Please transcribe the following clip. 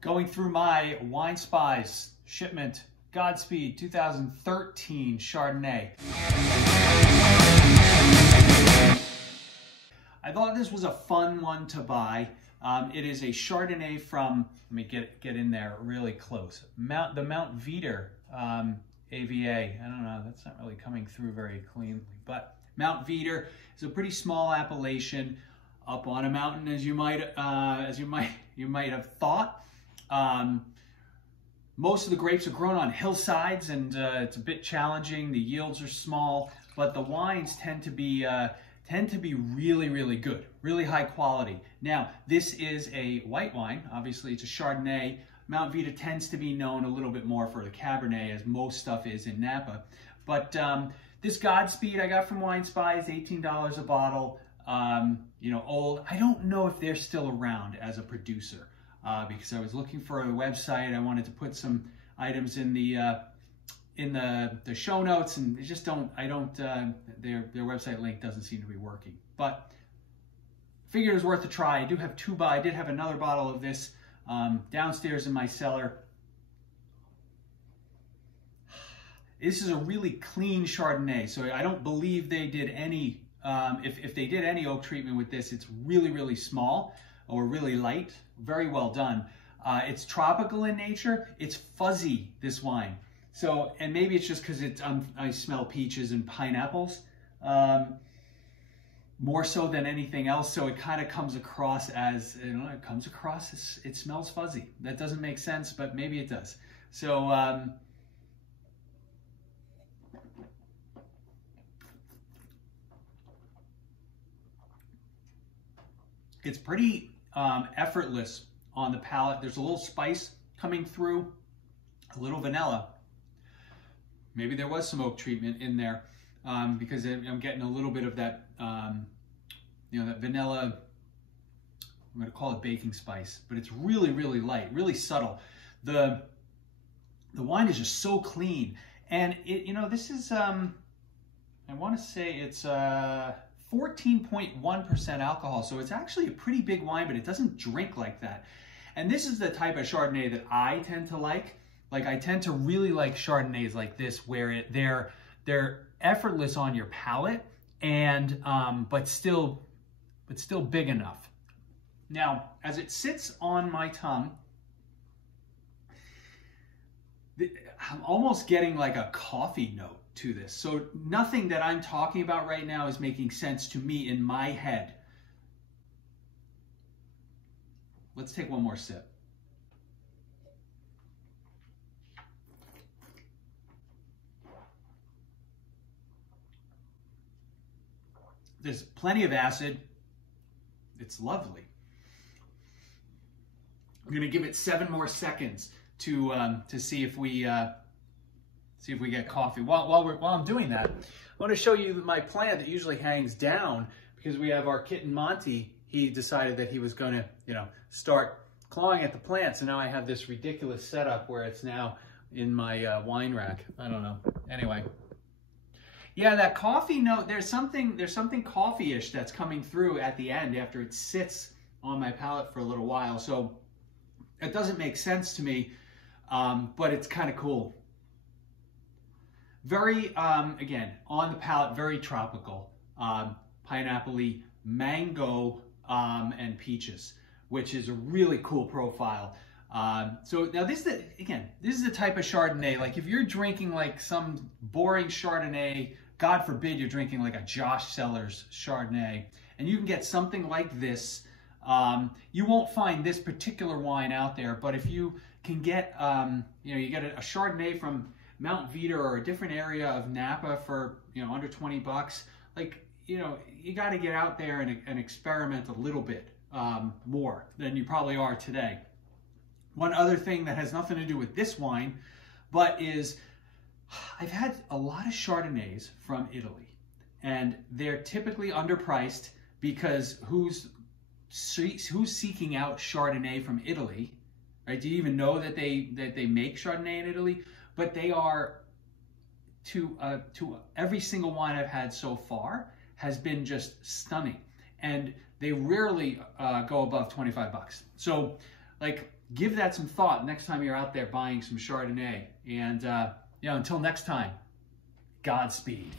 Going through my Wine Spies shipment, Godspeed 2013 Chardonnay. I thought this was a fun one to buy. It is a Chardonnay from, let me get in there really close, the Mount Veeder AVA. I don't know, that's not really coming through very cleanly, but Mount Veeder is a pretty small appellation up on a mountain, as you might have thought. Most of the grapes are grown on hillsides, and it's a bit challenging. The yields are small, but the wines tend to be really, really good, really high quality. Now, this is a white wine. Obviously, it's a Chardonnay. Mount Veeder tends to be known a little bit more for the Cabernet, as most stuff is in Napa. But this Godspeed I got from Wine Spies, $18 a bottle. You know, old. I don't know if they're still around as a producer because I was looking for a website. I wanted to put some items in the show notes, and they just don't. Their website link doesn't seem to be working. But figured it was worth a try. I did have another bottle of this downstairs in my cellar. This is a really clean Chardonnay, so I don't believe they did any. If they did any oak treatment with this, it's really, really small or really light. Very well done. It's tropical in nature. It's fuzzy, this wine. So, and maybe it's just because I smell peaches and pineapples more so than anything else. So it kind of comes across as, it smells fuzzy. That doesn't make sense, but maybe it does. So, it's pretty effortless on the palate. There's a little spice coming through, a little vanilla. Maybe there was some oak treatment in there because I'm getting a little bit of that, that vanilla. I'm going to call it baking spice, but it's really, really light, really subtle. The wine is just so clean, and this is I want to say it's 14.1% alcohol, so it's actually a pretty big wine, but it doesn't drink like that. And this is the type of Chardonnay that I tend to like. Like, I tend to really like Chardonnays like this, where they're effortless on your palate, and but still big enough. Now, as it sits on my tongue, I'm almost getting like a coffee note to this. So nothing that I'm talking about right now is making sense to me in my head. Let's take one more sip. There's plenty of acid. It's lovely. I'm gonna give it 7 more seconds to see if we get coffee. While I'm doing that, I want to show you my plant that usually hangs down because we have our kitten Monty. He decided that he was going to, start clawing at the plant. So now I have this ridiculous setup where it's now in my wine rack. I don't know. Anyway, yeah, that coffee note. There's something coffee-ish that's coming through at the end after it sits on my palate for a little while. So it doesn't make sense to me, but it's kind of cool. Very, again, on the palate, very tropical, pineapple-y, mango, and peaches, which is a really cool profile. So now this is the type of Chardonnay, like if you're drinking like some boring Chardonnay, God forbid you're drinking like a Josh Cellars Chardonnay, and you can get something like this. You won't find this particular wine out there, but if you can get, you get a Chardonnay from Mount Veeder or a different area of Napa for, under 20 bucks, like, you got to get out there and experiment a little bit more than you probably are today. One other thing that has nothing to do with this wine, but is I've had a lot of Chardonnays from Italy, and they're typically underpriced because who's seeking out Chardonnay from Italy, right? Do you even know that they make Chardonnay in Italy? But they are, to every single wine I've had so far has been just stunning, and they rarely go above 25 bucks. So, like, give that some thought next time you're out there buying some Chardonnay. And until next time, Godspeed.